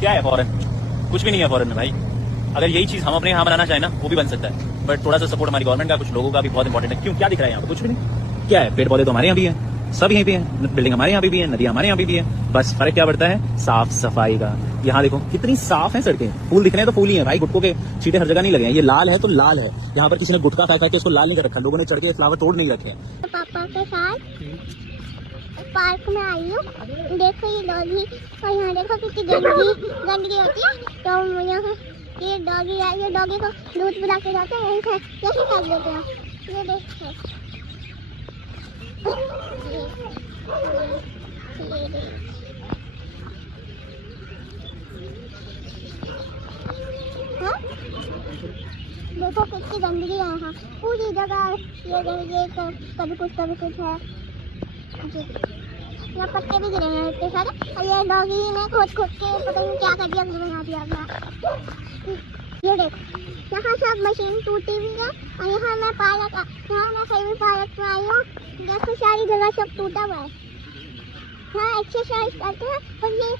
क्या है फॉरेन? कुछ भी नहीं है फॉरेन में भाई। अगर यही चीज हम अपने यहाँ बनाना चाहे ना, वो भी बन सकता है, बट थोड़ा सा सपोर्ट हमारी गवर्नमेंट का, कुछ लोगों का भी बहुत इंपॉर्टेंट है। क्यों, क्या दिख रहा है यहाँ पे? कुछ भी नहीं। क्या है? पेड़ पौधे तो हमारे यहाँ भी है, सब यहीं पे है, बिल्डिंग हमारे यहाँ पे भी है, नदियां हमारे यहाँ पे भी है, बस फर्क क्या पड़ता है? साफ सफाई का। यहाँ देखो कितनी साफ है सड़कें, फूल दिख रहे हैं तो फूल ही है भाई, गुटकों के छींटे हर जगह नहीं लगे हैं। ये लाल है तो लाल है, यहाँ पर किसी ने गुटखा फेंका के उसको लाल नहीं कर रखा, लोगों ने चढ़ के फ्लावर तोड़ नहीं रखे। पापा के साथ पार्क में आई हूँ, देखो ये डॉगी, और यहाँ देखो कितनी गंदगी होती है। तो यहाँ ये डॉगी है, ये डॉगी को दूध पिला के जाते हैं, यहीं फेंक देते हैं। ये देखो हाँ? देखो कितनी गंदगी है यहाँ पूरी जगह। ये कभी कुछ है। यहाँ पत्ते भी गिरे हैं इतने सारे, और ये डॉगी ने खोद के पता नहीं क्या कर दिया, बना दिया अपना। ये देखो यहाँ सब मशीन टूटी हुई है, और यहाँ मैं कहीं भी पार्क में आई हूँ, देखो सारी जगह सब टूटा हुआ है। हाँ एक्सरसाइज करते हैं, और ये